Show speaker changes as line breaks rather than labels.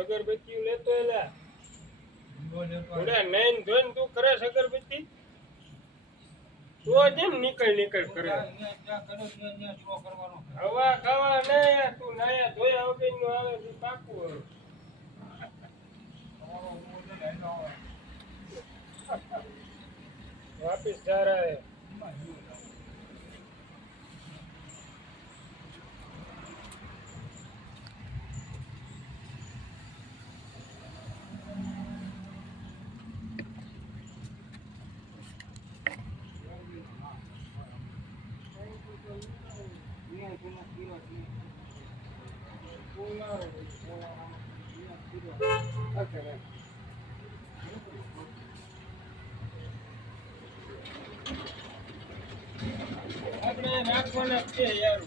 અગરબત્તી લેતો એલા ઓલા નૈન ધોઈને તું કરે અગરબત્તી? તો જેમ નીકળ નીકળ કરે. હવા ખાવા ને તું નાયા ધોયા વગરનું આવે પાકું. વાપિસ જા રહા Okay. નાખવાના છે યાર.